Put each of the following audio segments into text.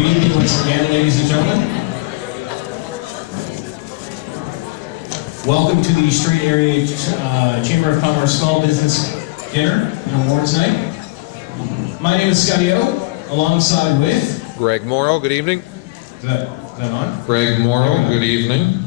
Good evening once again, ladies and gentlemen. Welcome to the Strait Area Chamber of Commerce Small Business Dinner and Awards Night. My name is Scotty O, alongside with... Greg Morrow, good evening. Is that on? Greg Morrow, good evening.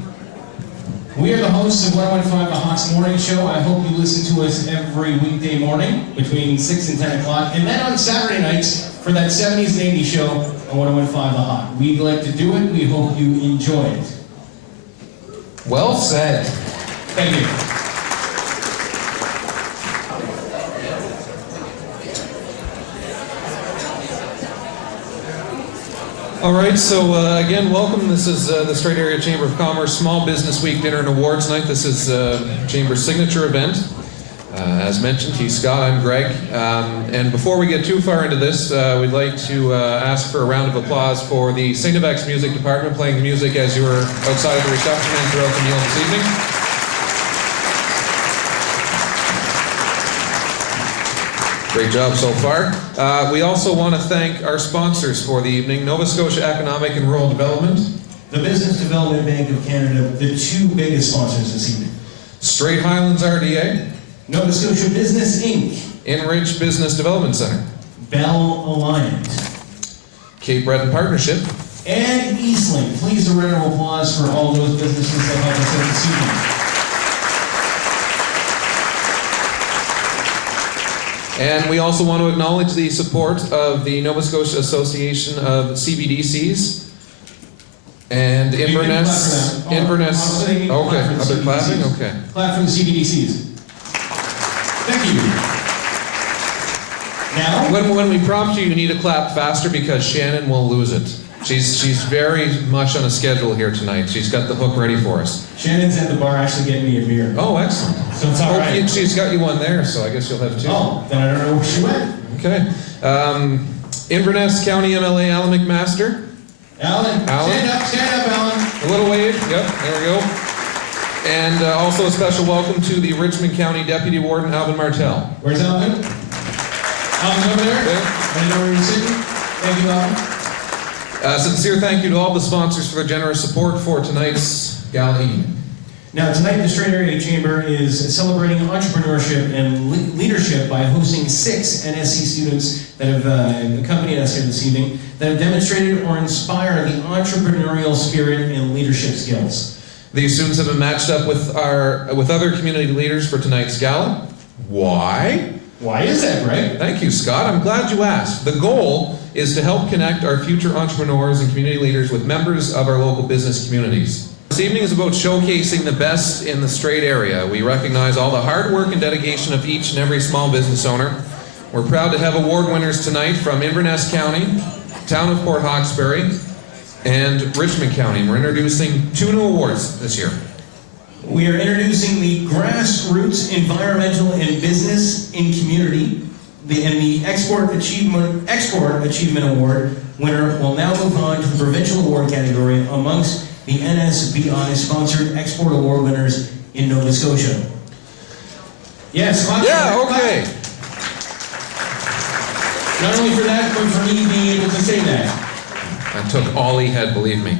We are the hosts of 101.5 The Hawks Morning Show. I hope you listen to us every weekday morning between 6 and 10 o'clock. And then on Saturday nights for that 70s and 80s show on 101.5 The Hawk. We like to do it. We hope you enjoy it. Well said. Thank you. All right, so again, welcome. This is the Strait Area Chamber of Commerce Small Business Week Dinner and Awards Night. This is Chamber's signature event. As mentioned, he's Scott, I'm Greg. And before we get too far into this, we'd like to ask for a round of applause for the St. Avex Music Department playing the music as you were outside of the reception and throughout the meal this evening. Great job so far. We also want to thank our sponsors for the evening, Nova Scotia Economic and Rural Development, The Business Development Bank of Canada, the two biggest sponsors this evening. Strait Highlands RDA, Nova Scotia Business Inc., Enrich Business Development Center, Bell Alliant, Cape Breton Partnership, and Eastlink. Please a round of applause for all those businesses that help us out this evening. And we also want to acknowledge the support of the Nova Scotia Association of CBDCs and Inverness. Okay, other clapping? Okay. Clap for the CBDCs. Thank you. Now? When we prompt you, you need to clap faster because Shannon will lose it. She's very much on a schedule here tonight. She's got the hook ready for us. Shannon's at the bar actually getting me a beer. Oh, excellent. So it's all right. She's got you one there, so I guess you'll have two. Oh, then I don't know where she went. Okay. Inverness County MLA Alan McMaster. Alan. Stand up, Alan. A little wave. Yep, there we go. And also a special welcome to the Richmond County Deputy Warden Alvin Martel. Where's Alvin? Alvin's over there? Okay. I know where you're sitting. Thank you, Alvin. Sincere thank you to all the sponsors for their generous support for tonight's gala evening. Now, tonight the Strait Area Chamber is celebrating entrepreneurship and leadership by hosting 6 NSC students that have accompanied us here this evening that have demonstrated or inspired the entrepreneurial spirit and leadership skills. These students have been matched up with other community leaders for tonight's gala. Why? Why is that, Greg? Thank you, Scott. I'm glad you asked. The goal is to help connect our future entrepreneurs and community leaders with members of our local business communities. This evening is about showcasing the best in the Strait area. We recognize all the hard work and dedication of each and every small business owner. We're proud to have award winners tonight from Inverness County, Town of Port Hawkesbury, and Richmond County. We're introducing 2 new awards this year. We are introducing the Grassroots Environmental and Business in Community, and the Export Achievement Award winner will now move on to the Provincial Award category amongst the NSBI-sponsored Export Award winners in Nova Scotia. Yes, okay. Not only for that, but for me being able to say that. That took all he had, believe me.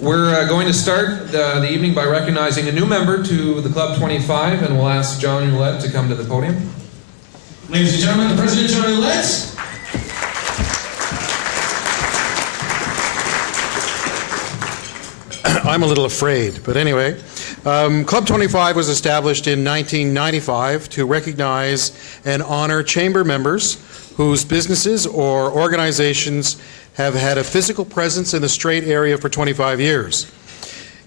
We're going to start the evening by recognizing a new member to the Club 25, and we'll ask John Roulette to come to the podium. Ladies and gentlemen, the President, John Roulette. I'm a little afraid, but anyway. Club 25 was established in 1995 to recognize and honor chamber members whose businesses or organizations have had a physical presence in the Strait area for 25 years.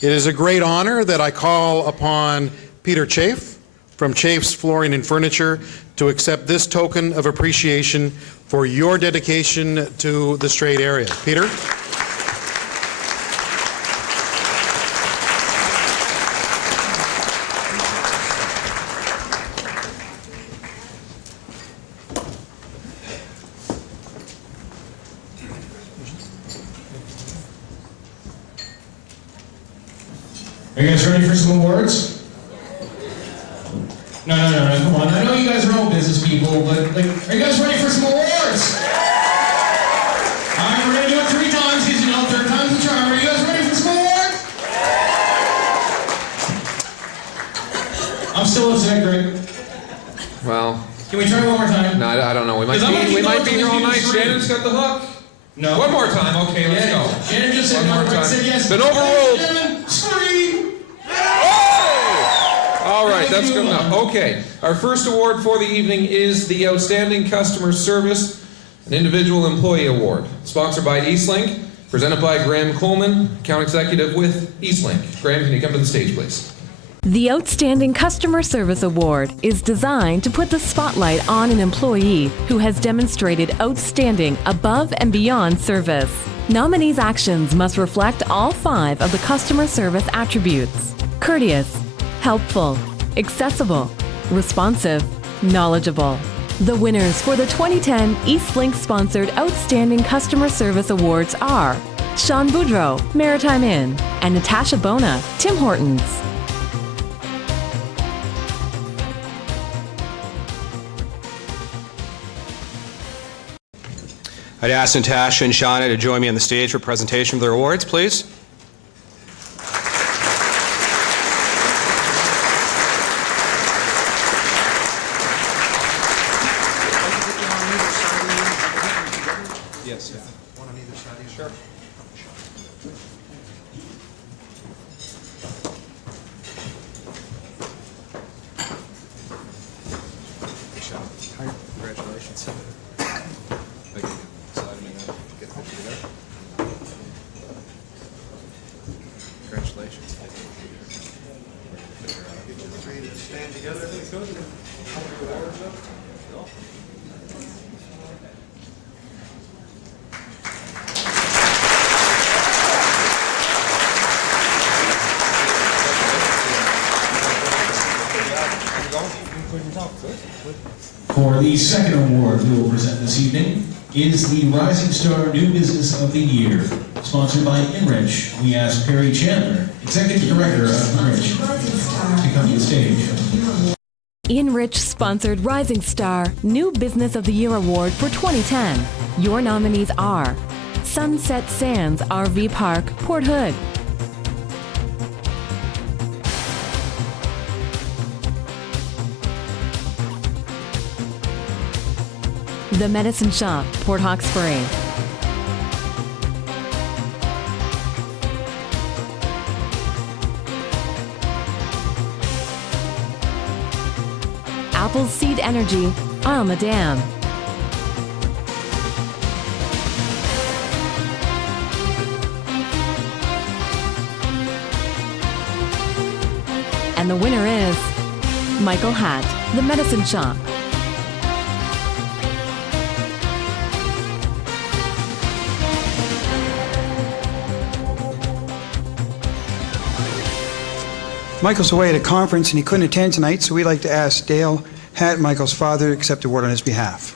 It is a great honor that I call upon Peter Chafe from Chafe's Flooring and Furniture to accept this token of appreciation for your dedication to the Strait area. Peter? Are you guys ready for some awards? No, come on. I know you guys are all business people, but, are you guys ready for some awards? All right, we're going to do it 3 times. that great? Well, Can we try one more time? no, I don't know. We might 'Cause I'm gonna be, keep we going might be till here we all do night. three. Shannon's got the hook. No. One more time. Okay, let's go. Shannon just said One no, more Rick time. said yes. Been overruled. Gentlemen, scream! All right, that's good enough. Okay, our first award for the evening is the Outstanding Customer Service and Individual Employee Award, sponsored by Eastlink, presented by Graham Coleman, account executive with Eastlink. Graham, can you come to the stage, please? The Outstanding Customer Service Award is designed to put the spotlight on an employee who has demonstrated outstanding above and beyond service. Nominees' actions must reflect all 5 of the customer service attributes: courteous, helpful, accessible, responsive, knowledgeable. The winners for the 2010 Eastlink-sponsored Outstanding Customer Service Awards are Sean Boudreau, Maritime Inn, and Natasha Bona, Tim Hortons. I'd ask Natasha and Shauna to join me on the stage for presentation of their awards, please. Yes. One on either side. Sure. Congratulations. Congratulations. Stand together. For the second award we will present this evening is the Rising Star New Business of the Year, sponsored by Enrich. We ask Perry Chandler, Executive Director of Enrich, to come to the stage. Enrich-sponsored Rising Star New Business of the Year Award for 2010. Your nominees are Sunset Sands RV Park, Port Hood; The Medicine Shop, Port Hawkesbury; Appleseed Energy, Isle Madame; and the winner is Michael Hatt, The Medicine Shop. Michael's away at a conference and he couldn't attend tonight, so we'd like to ask Dale Hatt, Michael's father, to accept the award on his behalf.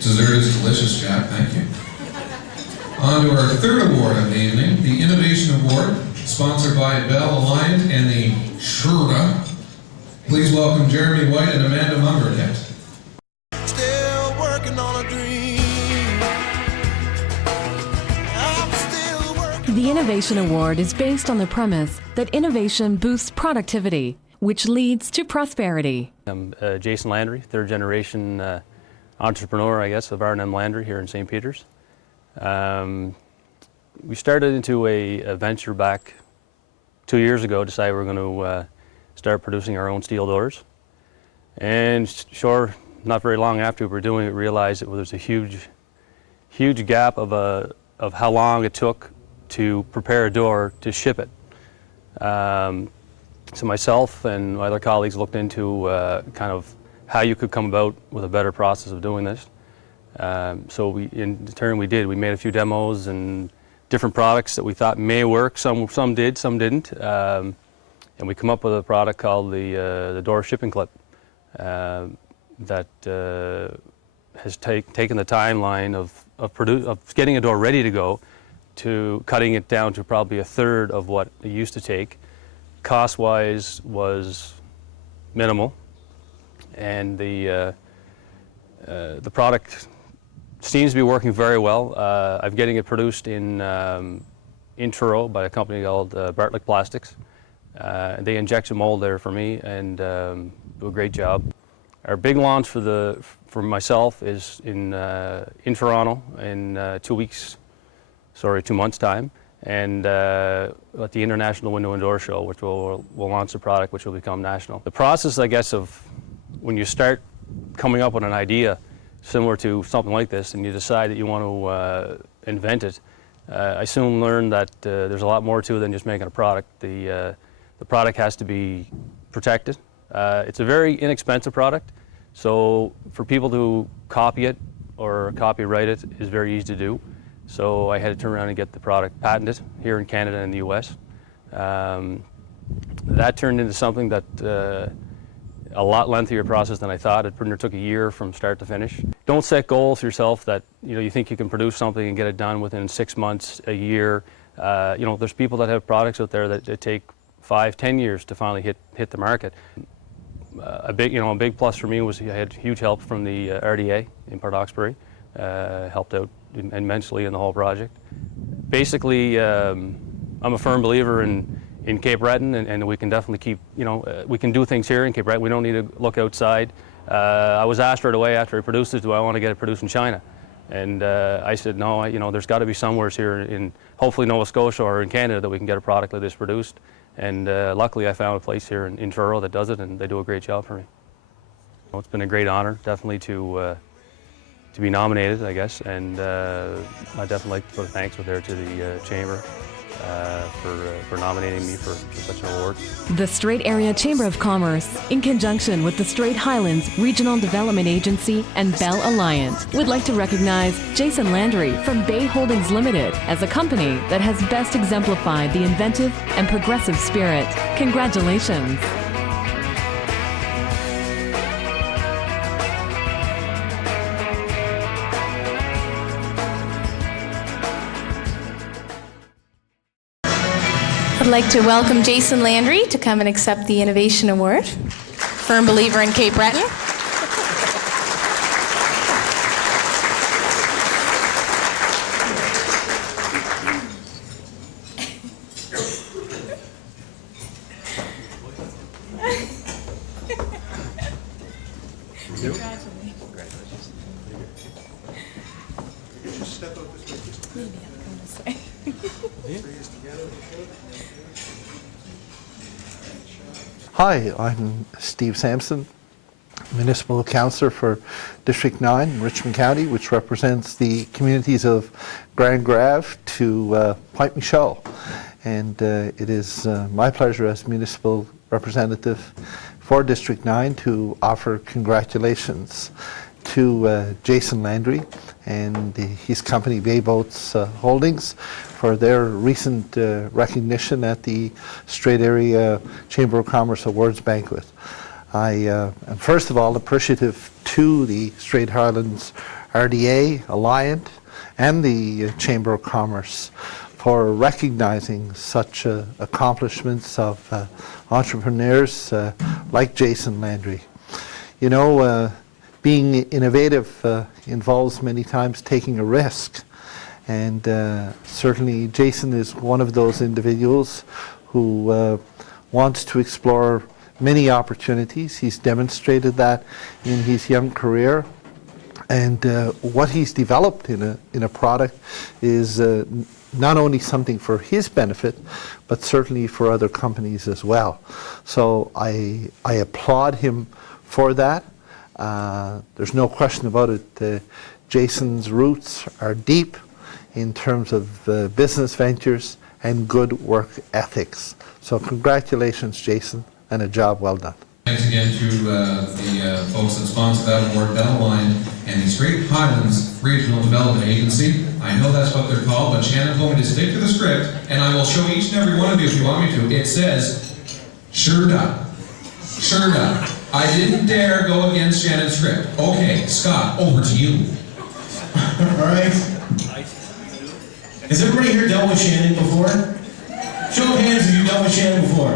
Dessert is delicious, Jack. Thank you. On to our third award of the evening, the Innovation Award, sponsored by Bell Alliant and the Shrda. Please welcome Jeremy White and Amanda Mungerkett. Still working on a dream. I'm still working. The Innovation Award is based on the premise that innovation boosts productivity, which leads to prosperity. I'm Jason Landry, third generation entrepreneur, I guess, of R&M Landry here in St. Peters. We started into a venture back 2 years ago, decided we were going to start producing our own steel doors. And sure, not very long after we were doing it, realized that there was a huge gap of how long it took to prepare a door to ship it. So myself and my other colleagues looked into kind of how you could come about with a better process of doing this. So in turn we did. We made a few demos and different products that we thought may work. Some did, some didn't. And we come up with a product called the door shipping clip, that has taken the timeline of getting a door ready to go to cutting it down to probably a third of what it used to take. Cost-wise was minimal, and the product seems to be working very well. I'm getting it produced in Truro by a company called Bartlett Plastics. They inject a mold there for me and do a great job. Our big launch for myself is in Toronto in 2 months' time, and at the International Window and Door Show, which we'll launch the product, which will become national. The process, I guess, of when you start coming up with an idea similar to something like this, and you decide that you want to invent it, I soon learned that there's a lot more to it than just making a product. The product has to be protected. It's a very inexpensive product, so for people to copy it or copyright it is very easy to do. So I had to turn around and get the product patented here in Canada and the US. That turned into something that a lot lengthier process than I thought. It pretty much took a year from start to finish. Don't set goals for yourself that you think you can produce something and get it done within 6 months, a year. There's people that have products out there that take 5-10 years to finally hit the market. A big plus for me was I had huge help from the RDA in Port Hawkesbury. Helped out immensely in the whole project. Basically, I'm a firm believer in Cape Breton, and we can definitely keep, we can do things here in Cape Breton. We don't need to look outside. I was asked right away after I produced it, do I want to get it produced in China? And I said, no, there's got to be somewhere here in hopefully Nova Scotia or in Canada that we can get a product like this produced. And luckily I found a place here in Truro that does it, and they do a great job for me. Well, it's been a great honor, definitely, to be nominated, I guess, and I definitely like to put a thanks with there to the Chamber for nominating me for such an award. The Strait Area Chamber of Commerce, in conjunction with the Strait Highlands Regional Development Agency and Bell Alliance, would like to recognize Jason Landry from Bay Holdings Limited as a company that has best exemplified the inventive and progressive spirit. Congratulations. I'd like to welcome Jason Landry to come and accept the Innovation Award. Firm believer in Cape Breton. Hi, I'm Steve Sampson, Municipal Councillor for District 9 in Richmond County, which represents the communities of Grand Grave to Point Michel. And it is my pleasure as Municipal Representative for District 9 to offer congratulations to Jason Landry and his company Bay Boats Holdings for their recent recognition at the Strait Area Chamber of Commerce Awards banquet. I am first of all appreciative to the Strait Highlands RDA, Alliant, and the Chamber of Commerce for recognizing such accomplishments of entrepreneurs like Jason Landry. Being innovative involves many times taking a risk. And certainly Jason is one of those individuals who wants to explore many opportunities. He's demonstrated that in his young career. And what he's developed in a product is not only something for his benefit, but certainly for other companies as well. So I applaud him for that. There's no question about it. Jason's roots are deep in terms of business ventures and good work ethics. So congratulations, Jason, and a job well done. Thanks again to the folks that sponsored that award, Bell Line and the Strait Highlands Regional Development Agency. I know that's what they're called, but Shannon told me to stick to the script, and I will show each and every one of you if you want me to. It says, sure done. Sure done. I didn't dare go against Shannon's script. Okay, Scott, over to you. All right. Has everybody here dealt with Shannon before? Show of hands if you've dealt with Shannon before.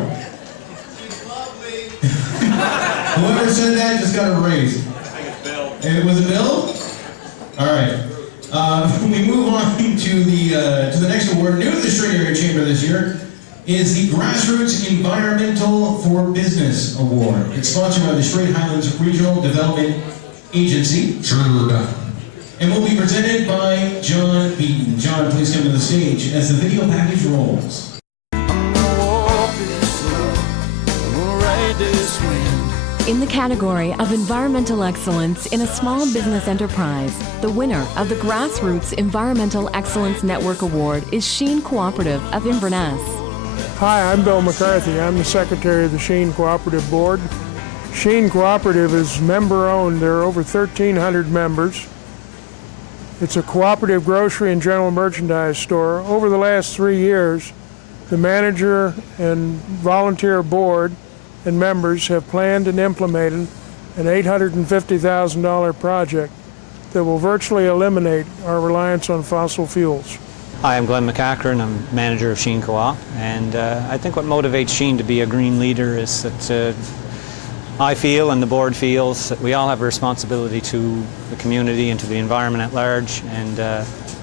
Whoever said that just got a raise. It was a Bill? All right. We move on to the next award. New to the Strait Area Chamber this year is the Grassroots Environmental for Business Award. It's sponsored by the Strait Highlands Regional Development Agency. And will be presented by John Beaton. John, please come to the stage as the video package rolls. I'm gonna walk this road, I'm gonna ride this wind. In the category of Environmental Excellence in a Small Business Enterprise, the winner of the Grassroots Environmental Excellence Network Award is Sheen Cooperative of Inverness. Hi, I'm Bill McCarthy. I'm the Secretary of the Sheen Cooperative Board. Sheen Cooperative is member-owned. There are over 1,300 members. It's a cooperative grocery and general merchandise store. Over the last 3 years, the manager and volunteer board and members have planned and implemented an $850,000 project that will virtually eliminate our reliance on fossil fuels. Hi, I'm Glenn McCachran. I'm manager of Sheen Co-op, and I think what motivates Sheen to be a green leader is that I feel and the board feels that we all have a responsibility to the community and to the environment at large, and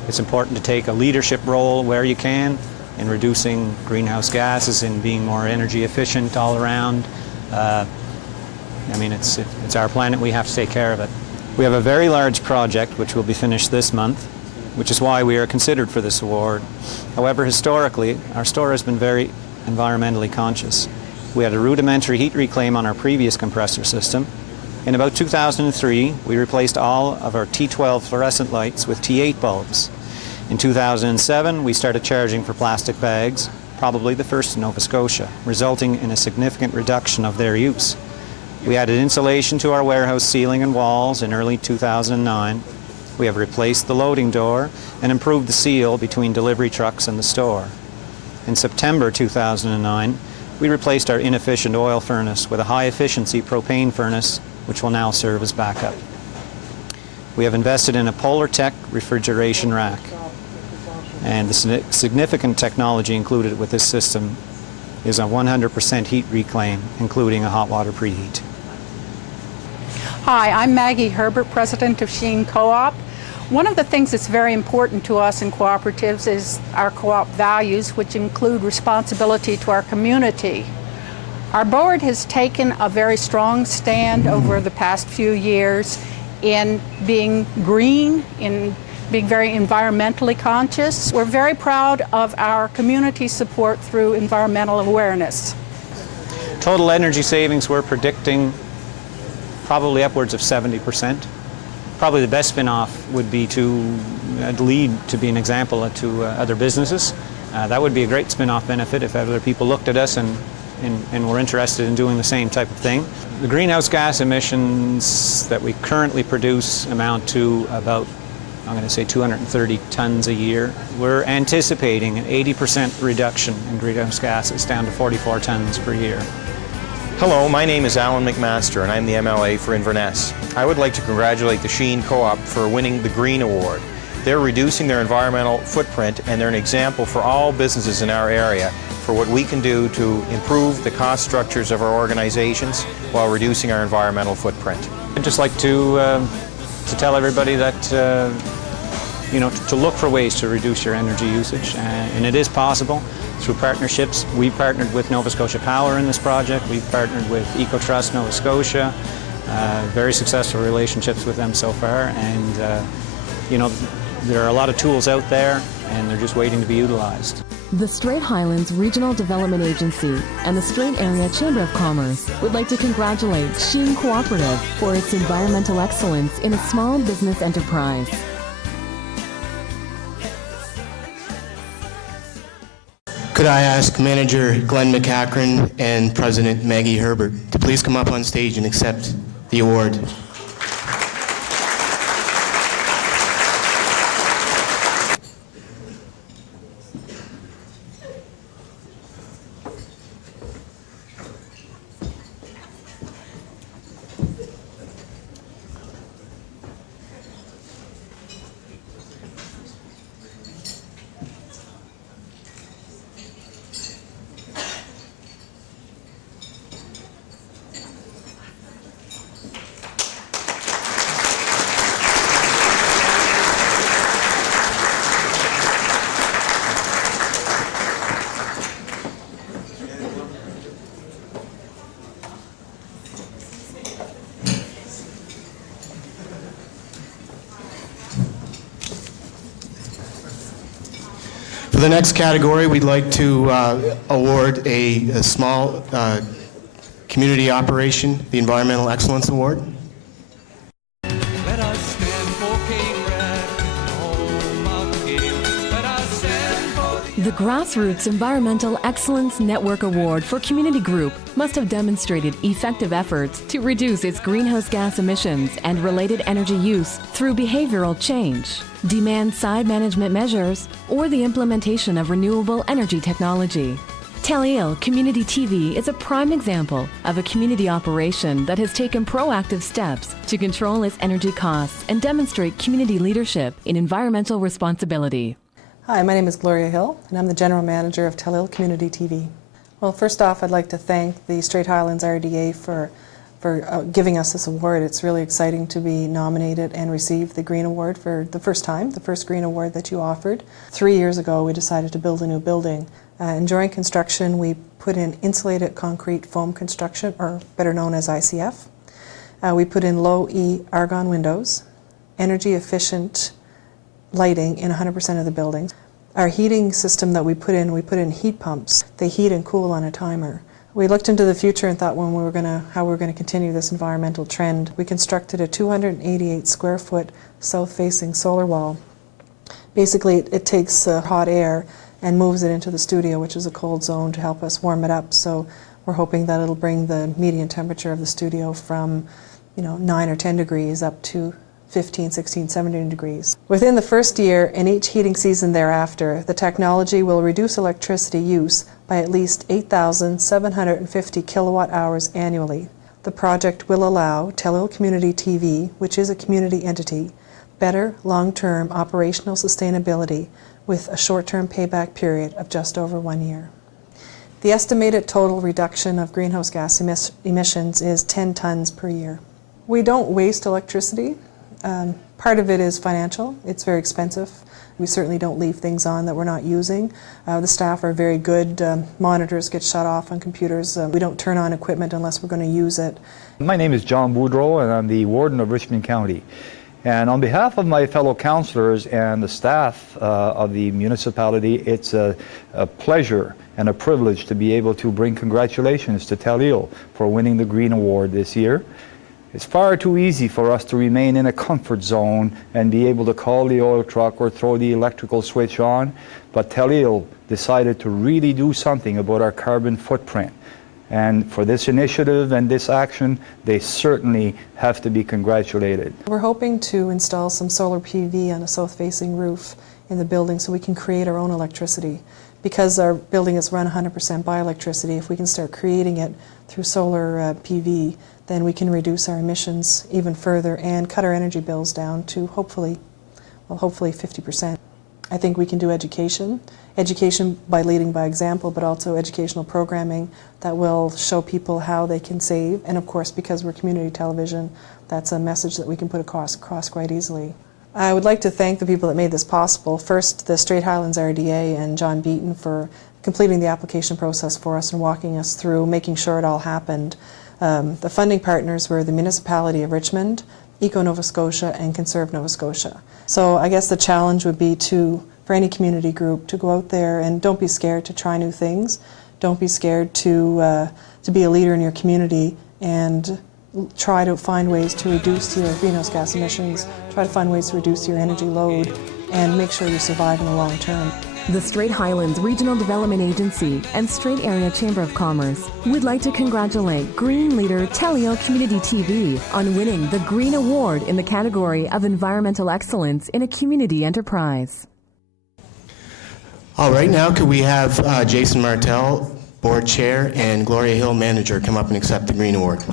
it's important to take a leadership role where you can in reducing greenhouse gases and being more energy efficient all around. I mean, it's our planet, we have to take care of it. We have a very large project which will be finished this month, which is why we are considered for this award. However, historically, our store has been very environmentally conscious. We had a rudimentary heat reclaim on our previous compressor system. In about 2003, we replaced all of our T12 fluorescent lights with T8 bulbs. In 2007, we started charging for plastic bags, probably the first in Nova Scotia, resulting in a significant reduction of their use. We added insulation to our warehouse ceiling and walls in early 2009. We have replaced the loading door and improved the seal between delivery trucks and the store. In September 2009, we replaced our inefficient oil furnace with a high-efficiency propane furnace, which will now serve as backup. We have invested in a Polartec refrigeration rack, and the significant technology included with this system is a 100% heat reclaim, including a hot water preheat. Hi, I'm Maggie Herbert, president of Sheen Co-op. One of the things that's very important to us in cooperatives is our co-op values, which include responsibility to our community. Our board has taken a very strong stand over the past few years in being green, in being very environmentally conscious. We're very proud of our community support through environmental awareness. Total energy savings we're predicting probably upwards of 70%. Probably the best spin-off would be to lead to be an example to other businesses. That would be a great spin-off benefit if other people looked at us and were interested in doing the same type of thing. The greenhouse gas emissions that we currently produce amount to about, I'm going to say 230 tons a year. We're anticipating an 80% reduction in greenhouse gases down to 44 tons per year. Hello, my name is Alan McMaster and I'm the MLA for Inverness. I would like to congratulate the Sheen Co-op for winning the Green Award. They're reducing their environmental footprint and they're an example for all businesses in our area for what we can do to improve the cost structures of our organizations while reducing our environmental footprint. I'd just like to tell everybody that you know, to look for ways to reduce your energy usage, and it is possible through partnerships. We've partnered with Nova Scotia Power in this project. We've partnered with EcoTrust Nova Scotia. Very successful relationships with them so far, and you know, there are a lot of tools out there, and they're just waiting to be utilized. The Strait Highlands Regional Development Agency and the Strait Area Chamber of Commerce would like to congratulate Sheen Cooperative for its environmental excellence in a small business enterprise. Could I ask Manager Glenn McCachran and President Maggie Herbert to please come up on stage and accept the award. For the next category, we'd like to award a small community operation, the Environmental Excellence Award. Let us stand for Cape Breton, home of the game. Let us stand for The Grassroots Environmental Excellence Network Award for Community Group must have demonstrated effective efforts to reduce its greenhouse gas emissions and related energy use through behavioral change, demand-side management measures, or the implementation of renewable energy technology. Talil Community TV is a prime example of a community operation that has taken proactive steps to control its energy costs and demonstrate community leadership in environmental responsibility. Hi, my name is Gloria Hill, and I'm the General Manager of Talil Community TV. Well, first off, I'd like to thank the Strait Highlands RDA for giving us this award. It's really exciting to be nominated and receive the Green Award for the first time, the first Green Award that you offered. 3 years ago, we decided to build a new building. And during construction, we put in insulated concrete foam construction, or better known as ICF. We put in low-E argon windows, energy-efficient lighting in 100% of the buildings. Our heating system that we put in heat pumps. They heat and cool on a timer. We looked into the future and thought how we were going to continue this environmental trend. We constructed a 288 square foot south-facing solar wall. Basically, it takes hot air and moves it into the studio, which is a cold zone, to help us warm it up. So we're hoping that it'll bring the median temperature of the studio from 9 or 10 degrees up to 15, 16, 17 degrees. Within the first year and each heating season thereafter, the technology will reduce electricity use by at least 8,750 kilowatt hours annually. The project will allow Talil Community TV, which is a community entity, better long-term operational sustainability with a short-term payback period of just over 1 year. The estimated total reduction of greenhouse gas emissions is 10 tons per year. We don't waste electricity. Part of it is financial. It's very expensive. We certainly don't leave things on that we're not using. The staff are very good. Monitors get shut off on computers. We don't turn on equipment unless we're going to use it. My name is John Boudreau, and I'm the Warden of Richmond County. And on behalf of my fellow councillors and the staff of the municipality, it's a pleasure and a privilege to be able to bring congratulations to Talil for winning the Green Award this year. It's far too easy for us to remain in a comfort zone and be able to call the oil truck or throw the electrical switch on, but Talil decided to really do something about our carbon footprint. And for this initiative and this action, they certainly have to be congratulated. We're hoping to install some solar PV on a south-facing roof in the building so we can create our own electricity. Because our building is run 100% by electricity, if we can start creating it through solar PV, then we can reduce our emissions even further and cut our energy bills down to hopefully 50%. I think we can do education by leading by example, but also educational programming that will show people how they can save. And of course, because we're community television, that's a message that we can put across quite easily. I would like to thank the people that made this possible. First, the Strait Highlands RDA and John Beaton for completing the application process for us and walking us through, making sure it all happened. The funding partners were the Municipality of Richmond, Eco Nova Scotia, and Conserve Nova Scotia. So I guess the challenge would be for any community group to go out there and don't be scared to try new things. Don't be scared to be a leader in your community and try to find ways to reduce your greenhouse gas emissions, try to find ways to reduce your energy load, and make sure you survive in the long term. The Strait Highlands Regional Development Agency and Strait Area Chamber of Commerce would like to congratulate Green Leader Talil Community TV on winning the Green Award in the category of Environmental Excellence in a Community Enterprise. All right, now could we have Jason Martel, Board Chair, and Gloria Hill, Manager, come up and accept the Green Award.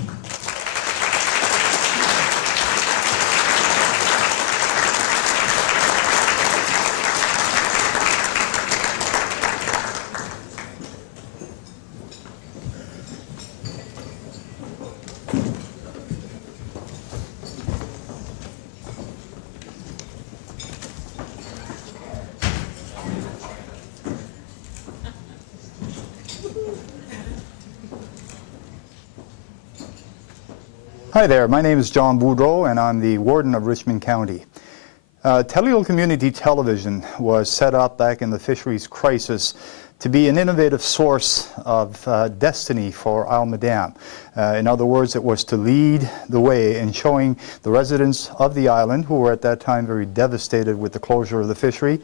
Hi there, my name is John Boudreau, and I'm the Warden of Richmond County. Tellial Community Television was set up back in the fisheries crisis to be an innovative source of destiny for Isle Madame. In other words, it was to lead the way in showing the residents of the island, who were at that time very devastated with the closure of the fishery,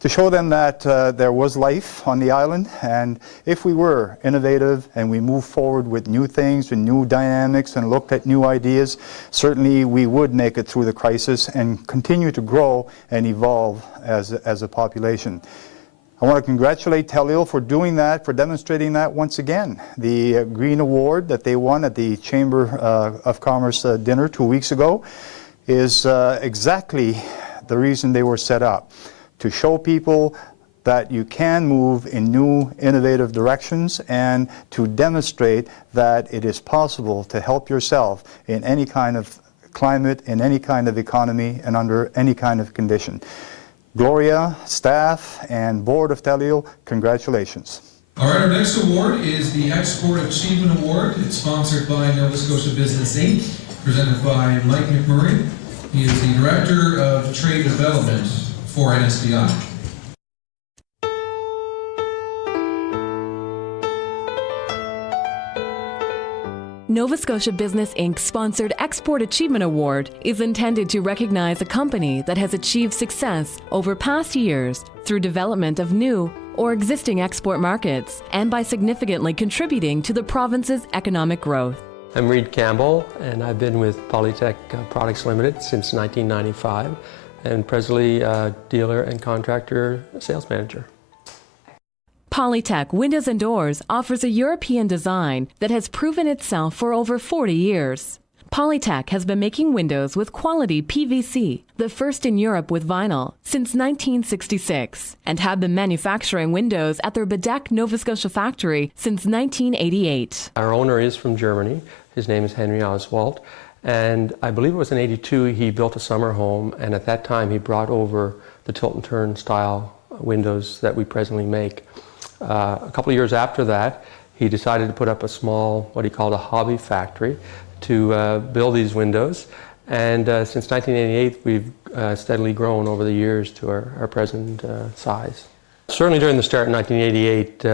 to show them that there was life on the island, and if we were innovative and we moved forward with new things and new dynamics and looked at new ideas, certainly we would make it through the crisis and continue to grow and evolve as a population. I want to congratulate Tellial for doing that, for demonstrating that once again. The Green Award that they won at the Chamber of Commerce dinner 2 weeks ago is exactly the reason they were set up, to show people that you can move in new, innovative directions and to demonstrate that it is possible to help yourself in any kind of climate, in any kind of economy, and under any kind of condition. Gloria, staff, and board of Tellial, congratulations. All right, our next award is the Export Achievement Award. It's sponsored by Nova Scotia Business Inc., presented by Mike McMurray. He is the Director of Trade Development for NSBI. Nova Scotia Business Inc.'s sponsored Export Achievement Award is intended to recognize a company that has achieved success over past years through development of new or existing export markets and by significantly contributing to the province's economic growth. I'm Reed Campbell, and I've been with Polytech Products Limited since 1995, and presently dealer and contractor sales manager. Polytech Windows and Doors offers a European design that has proven itself for over 40 years. Polytech has been making windows with quality PVC, the first in Europe with vinyl, since 1966, and have been manufacturing windows at their Bedeck, Nova Scotia factory since 1988. Our owner is from Germany. His name is Henry Oswald, and I believe it was in '82 he built a summer home, and at that time he brought over the tilt and turn style windows that we presently make. A couple of years after that, he decided to put up a small, what he called a hobby factory, to build these windows. And since 1988, we've steadily grown over the years to our present size. Certainly during the start in 1988,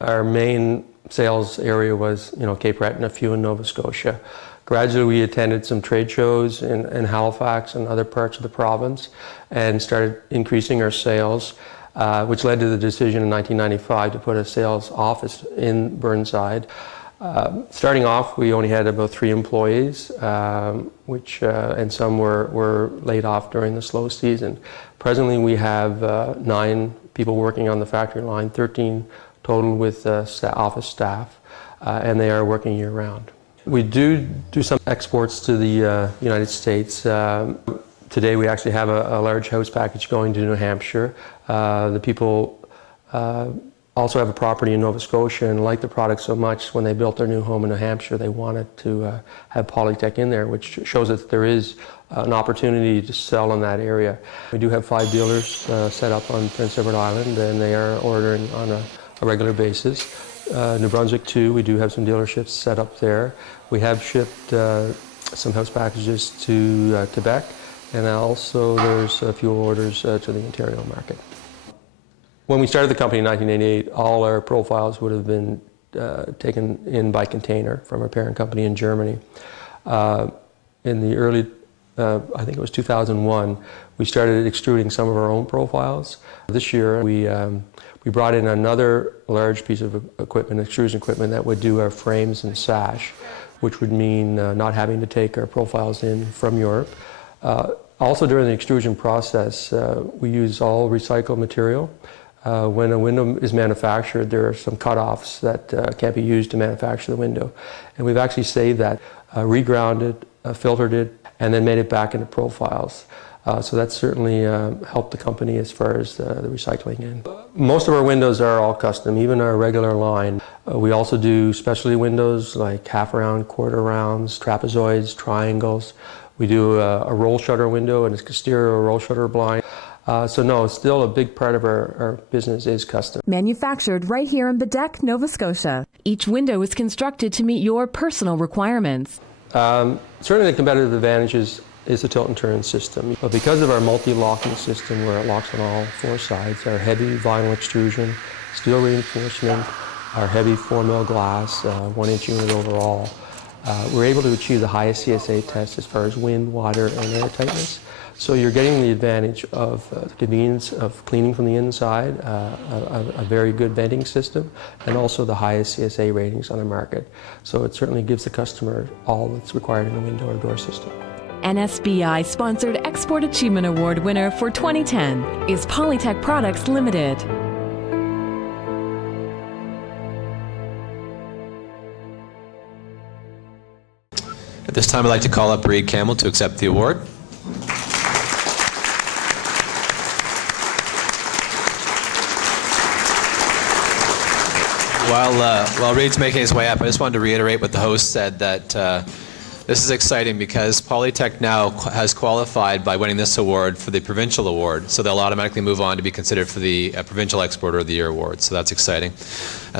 our main sales area was, Cape Breton, a few in Nova Scotia. Gradually, we attended some trade shows in Halifax and other parts of the province and started increasing our sales. Which led to the decision in 1995 to put a sales office in Burnside. Starting off, we only had about 3 employees, and some were laid off during the slow season. Presently, we have 9 people working on the factory line, 13 total with office staff, and they are working year-round. We do some exports to the United States. Today we actually have a large house package going to New Hampshire. The people also have a property in Nova Scotia and like the product so much, when they built their new home in New Hampshire, they wanted to have Polytech in there, which shows that there is an opportunity to sell in that area. We do have 5 dealers set up on Prince Edward Island, and they are ordering on a regular basis. New Brunswick too, we do have some dealerships set up there. We have shipped some house packages to Quebec. And also there's a few orders to the Ontario market. When we started the company in 1988, all our profiles would have been taken in by container from our parent company in Germany. In the early, I think it was 2001, we started extruding some of our own profiles. This year we brought in another large piece of equipment, extrusion equipment, that would do our frames and sash, which would mean not having to take our profiles in from Europe. Also during the extrusion process, we use all recycled material. When a window is manufactured, there are some cutoffs that can't be used to manufacture the window. And we've actually saved that, reground it, filtered it, and then made it back into profiles. So that's certainly helped the company as far as the recycling end. Most of our windows are all custom, even our regular line. We also do specialty windows like half round, quarter rounds, trapezoids, triangles. We do a roll shutter window and an exterior roll shutter blind. So no, still a big part of our business is custom. Manufactured right here in Bedeck, Nova Scotia. Each window is constructed to meet your personal requirements. Certainly the competitive advantage is is the tilt and turn system. But because of our multi-locking system where it locks on all four sides, our heavy vinyl extrusion, steel reinforcement, our heavy 4mm glass, 1-inch unit overall, we're able to achieve the highest CSA test as far as wind, water, and air tightness. So you're getting the advantage of the convenience of cleaning from the inside, a very good venting system, and also the highest CSA ratings on the market. So it certainly gives the customer all that's required in a window or door system. NSBI sponsored Export Achievement Award winner for 2010 is Polytech Products Limited. At this time, I'd like to call up Reed Campbell to accept the award. While Reed's making his way up, I just wanted to reiterate what the host said, that this is exciting because Polytech now has qualified by winning this award for the provincial award, so they'll automatically move on to be considered for the Provincial Exporter of the Year award, so that's exciting.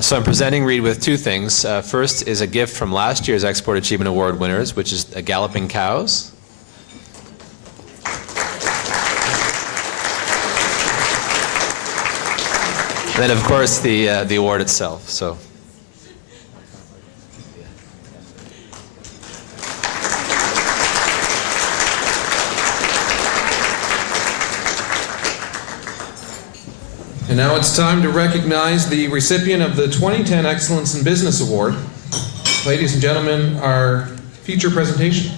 So I'm presenting Reed with two things. First is a gift from last year's Export Achievement Award winners, which is Galloping Cows. And then, of course, the award itself. So. And now it's time to recognize the recipient of the 2010 Excellence in Business Award. Ladies and gentlemen, our feature presentation.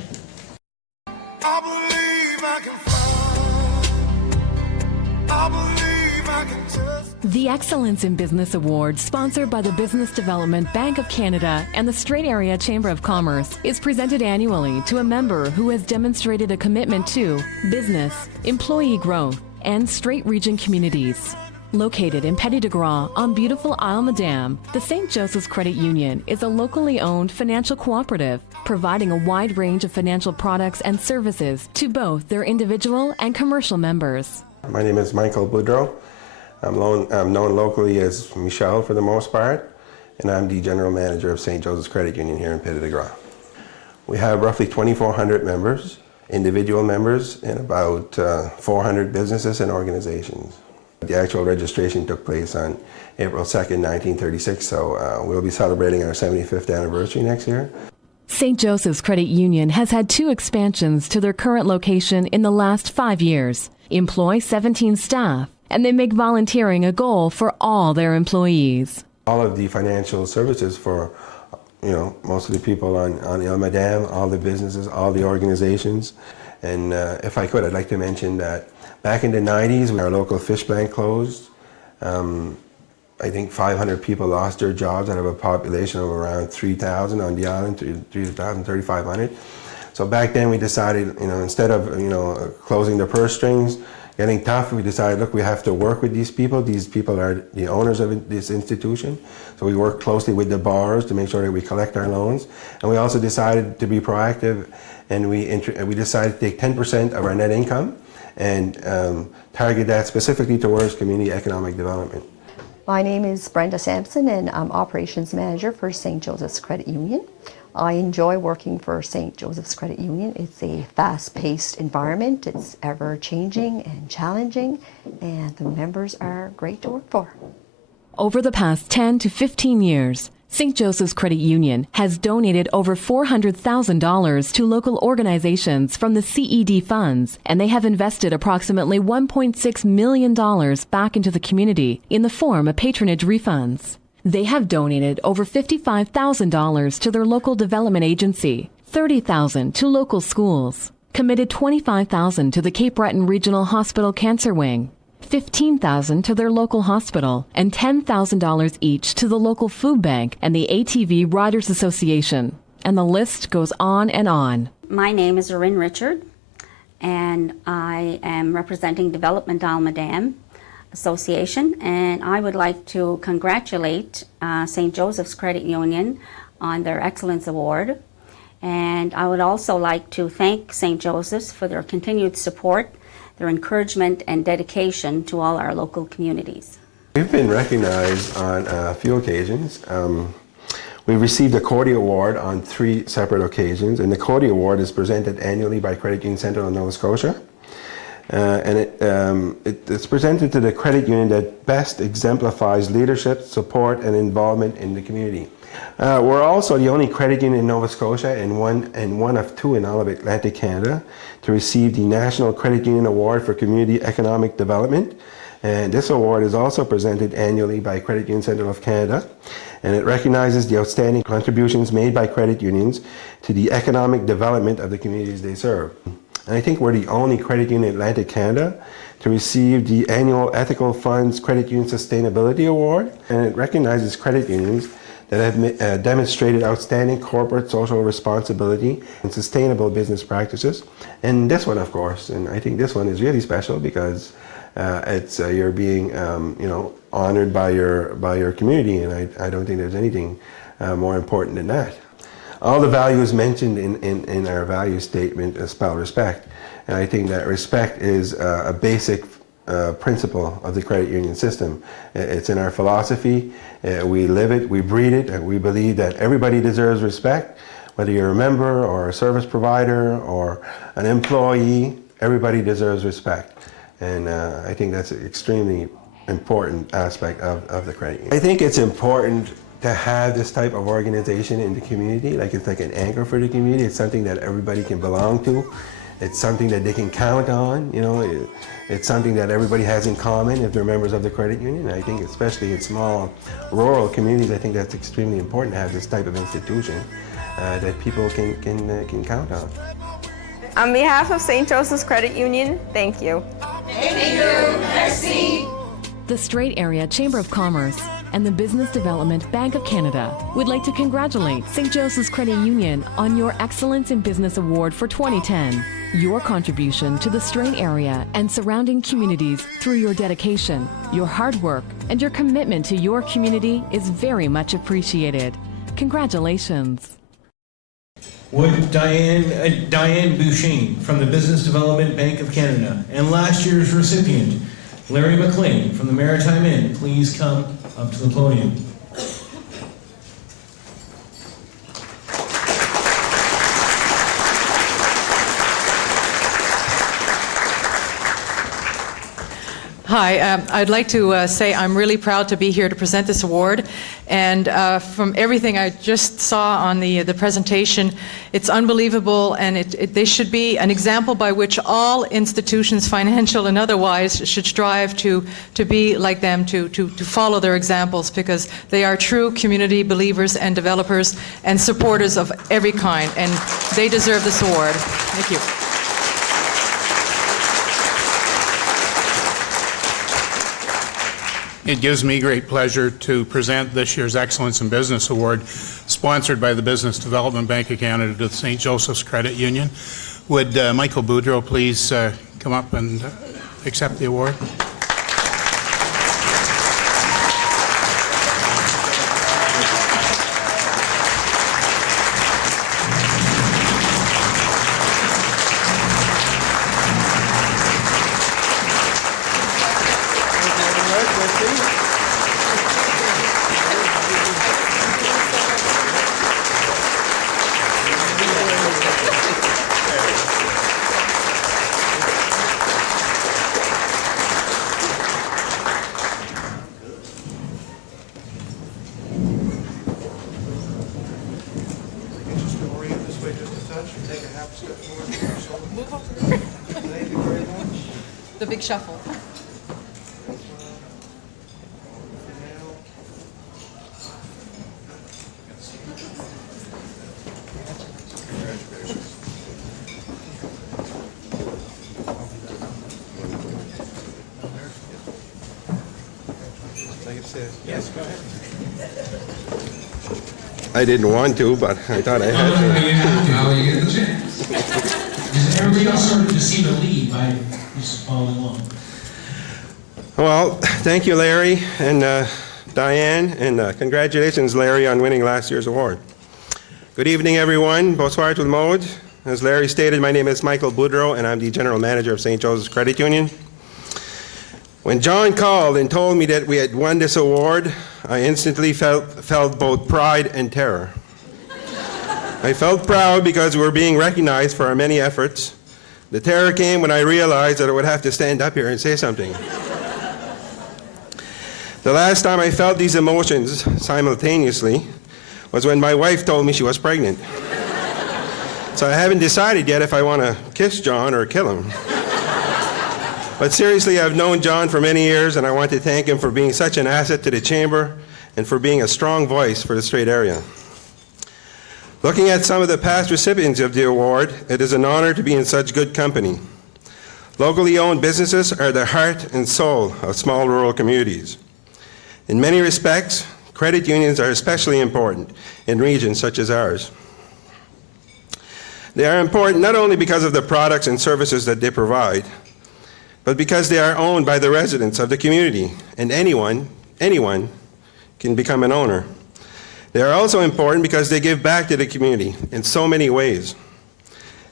The Excellence in Business Award, sponsored by the Business Development Bank of Canada and the Strait Area Chamber of Commerce, is presented annually to a member who has demonstrated a commitment to business, employee growth, and Strait region communities. Located in Petit de Gras on beautiful Isle Madame, the St. Joseph's Credit Union is a locally owned financial cooperative, providing a wide range of financial products and services to both their individual and commercial members. My name is Michael Boudreau. I'm known locally as Michel for the most part, and I'm the General Manager of St. Joseph's Credit Union here in Petit de Gras. We have roughly 2,400 members, individual members, and about 400 businesses and organizations. The actual registration took place on April 2nd, 1936, so we'll be celebrating our 75th anniversary next year. St. Joseph's Credit Union has had 2 expansions to their current location in the last 5 years, employ 17 staff, and they make volunteering a goal for all their employees. All of the financial services for, most of the people on Isle Madame, all the businesses, all the organizations. And if I could, I'd like to mention that back in the 90s, our local fish bank closed. I think 500 people lost their jobs out of a population of around 3,000 on the island, 3,000, 3,500. So back then we decided, instead of, closing the purse strings, getting tough, we decided, look, we have to work with these people. These people are the owners of this institution. So we work closely with the borrowers to make sure that we collect our loans. And we also decided to be proactive, and we decided to take 10% of our net income and target that specifically towards community economic development. My name is Brenda Sampson, and I'm Operations Manager for St. Joseph's Credit Union. I enjoy working for St. Joseph's Credit Union. It's a fast-paced environment. It's ever-changing and challenging, and the members are great to work for. Over the past 10 to 15 years, St. Joseph's Credit Union has donated over $400,000 to local organizations from the CED funds, and they have invested approximately $1.6 million back into the community in the form of patronage refunds. They have donated over $55,000 to their local development agency, $30,000 to local schools, committed $25,000 to the Cape Breton Regional Hospital Cancer Wing, $15,000 to their local hospital, and $10,000 each to the local food bank and the ATV Riders Association. And the list goes on and on. My name is Erin Richard, and I am representing Development Isle Madame Association, and I would like to congratulate St. Joseph's Credit Union on their Excellence Award. And I would also like to thank St. Joseph's for their continued support, their encouragement and dedication to all our local communities. We've been recognized on a few occasions. We received the Cordy Award on 3 separate occasions, and the Cordy Award is presented annually by Credit Union Central of Nova Scotia. It's presented to the credit union that best exemplifies leadership, support, and involvement in the community. We're also the only credit union in Nova Scotia and one of 2 in all of Atlantic Canada to receive the National Credit Union Award for Community Economic Development. And this award is also presented annually by Credit Union Central of Canada, and it recognizes the outstanding contributions made by credit unions to the economic development of the communities they serve. And I think we're the only credit union in Atlantic Canada to receive the annual Ethical Funds Credit Union Sustainability Award, and it recognizes credit unions that have demonstrated outstanding corporate social responsibility and sustainable business practices. And this one, of course, and I think this one is really special because you're being honored by your community, and I don't think there's anything more important than that. All the values mentioned in our value statement spell respect, and I think that respect is a basic principle of the credit union system. It's in our philosophy. We live it, we breathe it, and we believe that everybody deserves respect, whether you're a member or a service provider or an employee. Everybody deserves respect. And I think that's an extremely important aspect of the credit union. I think it's important to have this type of organization in the community. It's like an anchor for the community. It's something that everybody can belong to. It's something that they can count on. It's something that everybody has in common if they're members of the credit union. And I think especially in small rural communities, I think that's extremely important to have this type of institution that people can count on. On behalf of St. Joseph's Credit Union, thank you. Thank you. Merci. The Strait Area Chamber of Commerce and the Business Development Bank of Canada would like to congratulate St. Joseph's Credit Union on your Excellence in Business Award for 2010. Your contribution to the Strait area and surrounding communities through your dedication, your hard work, and your commitment to your community is very much appreciated. Congratulations. Would Diane Bouchine from the Business Development Bank of Canada and last year's recipient, Larry McLean from the Maritime Inn, please come up to the podium. Hi, I'd like to say I'm really proud to be here to present this award. And from everything I just saw on the presentation, it's unbelievable, and they should be an example by which all institutions, financial and otherwise, should strive to be like them, to follow their examples, because they are true community believers and developers and supporters of every kind, and they deserve this award. Thank you. It gives me great pleasure to present this year's Excellence in Business Award, sponsored by the Business Development Bank of Canada to the St. Joseph's Credit Union. Would Michael Boudreau please come up and accept the award? The big shuffle. Yes, go ahead. I didn't want to, but I thought I had to. Now you get the chance. Everybody else started to see the lead by just following along. Well, thank you, Larry and Diane, and congratulations, Larry, on winning last year's award. Good evening, everyone. Bonsoir tout le monde. As Larry stated, my name is Michael Boudreau, and I'm the General Manager of St. Joseph's Credit Union. When John called and told me that we had won this award, I instantly felt both pride and terror. I felt proud because we were being recognized for our many efforts. The terror came when I realized that I would have to stand up here and say something. The last time I felt these emotions simultaneously was when my wife told me she was pregnant. So I haven't decided yet if I want to kiss John or kill him. But seriously, I've known John for many years, and I want to thank him for being such an asset to the Chamber and for being a strong voice for the Strait area. Looking at some of the past recipients of the award, it is an honor to be in such good company. Locally owned businesses are the heart and soul of small rural communities. In many respects, credit unions are especially important in regions such as ours. They are important not only because of the products and services that they provide, but because they are owned by the residents of the community, and anyone can become an owner. They are also important because they give back to the community in so many ways.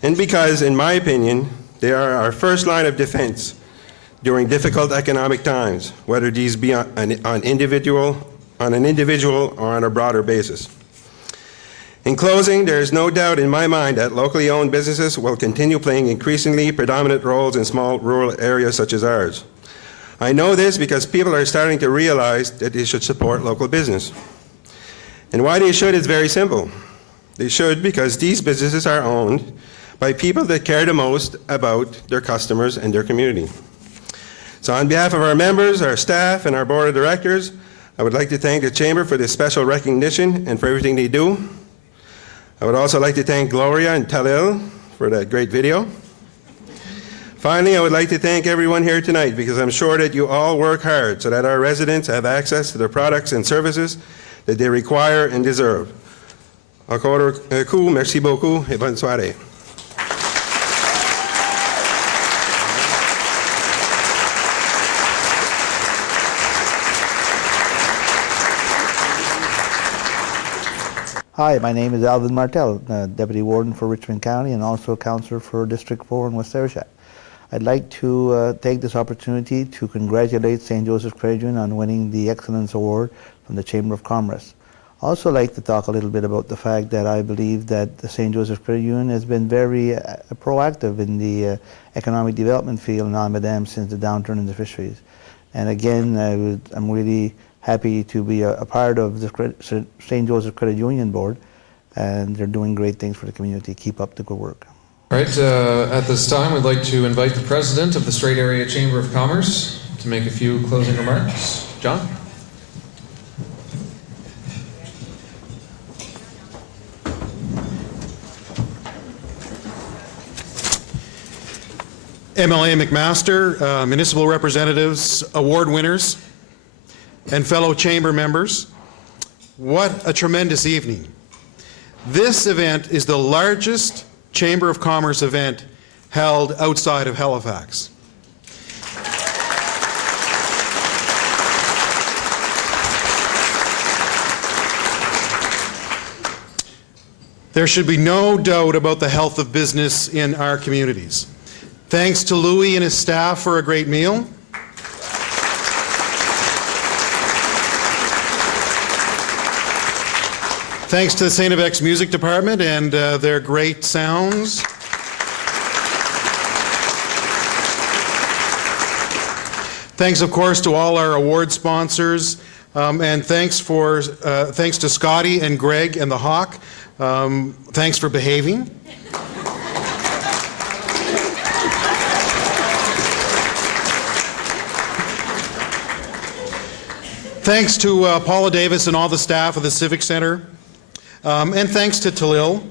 And because, in my opinion, they are our first line of defense during difficult economic times, whether these be on an individual or on a broader basis. In closing, there is no doubt in my mind that locally owned businesses will continue playing increasingly predominant roles in small rural areas such as ours. I know this because people are starting to realize that they should support local business. And why they should is very simple. They should because these businesses are owned by people that care the most about their customers and their community. So on behalf of our members, our staff, and our board of directors, I would like to thank the Chamber for this special recognition and for everything they do. I would also like to thank Gloria and Talil for that great video. Finally, I would like to thank everyone here tonight because I'm sure that you all work hard so that our residents have access to the products and services that they require and deserve. Encore un coup, merci beaucoup et bonne soirée. Hi, my name is Alvin Martel, Deputy Warden for Richmond County and also Councillor for District 4 in West Ayrshire. I'd like to take this opportunity to congratulate St. Joseph's Credit Union on winning the Excellence Award from the Chamber of Commerce. I'd also like to talk a little bit about the fact that I believe that the St. Joseph's Credit Union has been very proactive in the economic development field in Almadam since the downturn in the fisheries. And again, I'm really happy to be a part of the St. Joseph's Credit Union Board, and they're doing great things for the community. Keep up the good work. All right, at this time, we'd like to invite the President of the Strait Area Chamber of Commerce to make a few closing remarks. John? MLA McMaster, municipal representatives, award winners, and fellow chamber members, what a tremendous evening. This event is the largest Chamber of Commerce event held outside of Halifax. There should be no doubt about the health of business in our communities. Thanks to Louis and his staff for a great meal. Thanks to the St. FX Music Department and their great sounds. Thanks, of course, to all our award sponsors, and thanks to Scotty and Greg and the Hawk. Thanks for behaving. Thanks to Paula Davis and all the staff of the Civic Center. And thanks to Talil.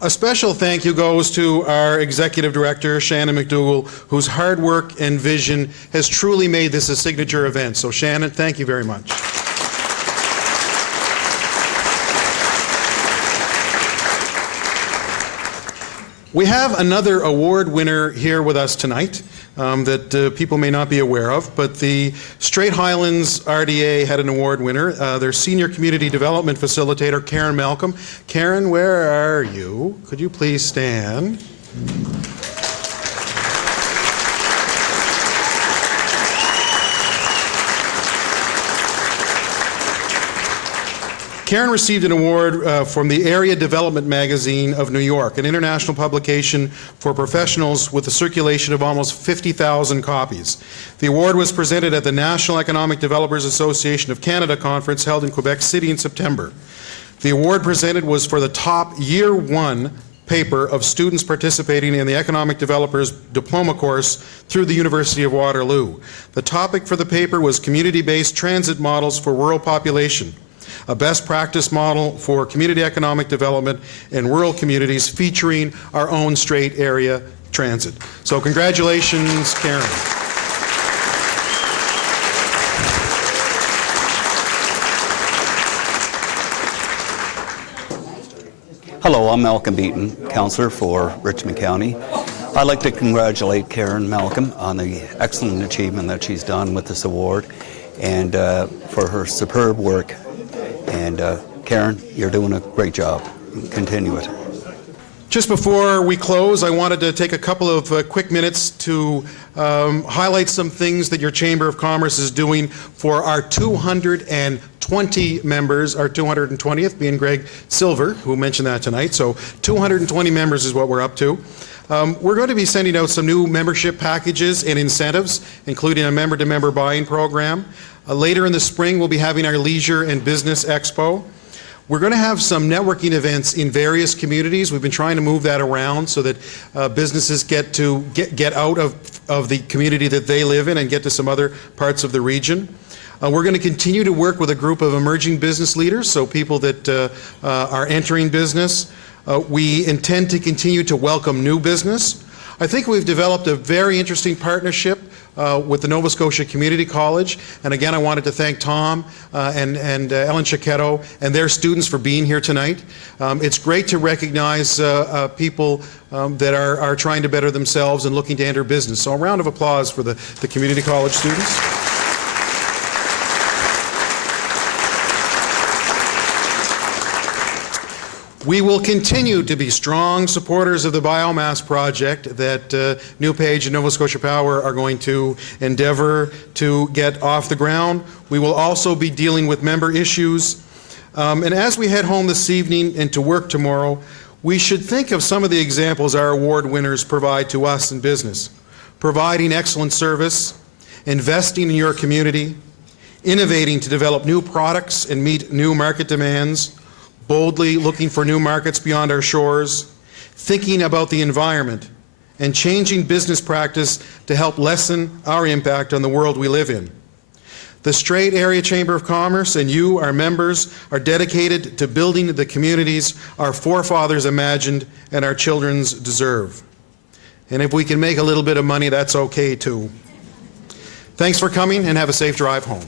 A special thank you goes to our Executive Director, Shannon McDougall, whose hard work and vision has truly made this a signature event. So Shannon, thank you very much. We have another award winner here with us tonight that people may not be aware of, but the Strait Highlands RDA had an award winner, their Senior Community Development Facilitator, Karen Malcolm. Karen, where are you? Could you please stand? Karen received an award from the Area Development Magazine of New York, an international publication for professionals with a circulation of almost 50,000 copies. The award was presented at the National Economic Developers Association of Canada conference held in Quebec City in September. The award presented was for the top Year 1 paper of students participating in the Economic Developers Diploma course through the University of Waterloo. The topic for the paper was community-based transit models for rural population, a best practice model for community economic development in rural communities featuring our own Strait area transit. So congratulations, Karen. Hello, I'm Malcolm Beaton, Councillor for Richmond County. I'd like to congratulate Karen Malcolm on the excellent achievement that she's done with this award and for her superb work. And Karen, you're doing a great job. Continue it. Just before we close, I wanted to take a couple of quick minutes to highlight some things that your Chamber of Commerce is doing for our 220 members, our 220th being Greg Silver, who mentioned that tonight. So 220 members is what we're up to. We're going to be sending out some new membership packages and incentives, including a member-to-member buying program. Later in the spring, we'll be having our Leisure and Business Expo. We're going to have some networking events in various communities. We've been trying to move that around so that businesses get out of the community that they live in and get to some other parts of the region. We're going to continue to work with a group of emerging business leaders, so people that are entering business. We intend to continue to welcome new business. I think we've developed a very interesting partnership with the Nova Scotia Community College. And again, I wanted to thank Tom and Ellen Chiquetto and their students for being here tonight. It's great to recognize people that are trying to better themselves and looking to enter business. So a round of applause for the community college students. We will continue to be strong supporters of the biomass project that NewPage and Nova Scotia Power are going to endeavor to get off the ground. We will also be dealing with member issues. And as we head home this evening and to work tomorrow, we should think of some of the examples our award winners provide to us in business. Providing excellent service, investing in your community, innovating to develop new products and meet new market demands, boldly looking for new markets beyond our shores, thinking about the environment, and changing business practice to help lessen our impact on the world we live in. The Strait Area Chamber of Commerce and you, our members, are dedicated to building the communities our forefathers imagined and our children deserve. And if we can make a little bit of money, that's okay too. Thanks for coming and have a safe drive home.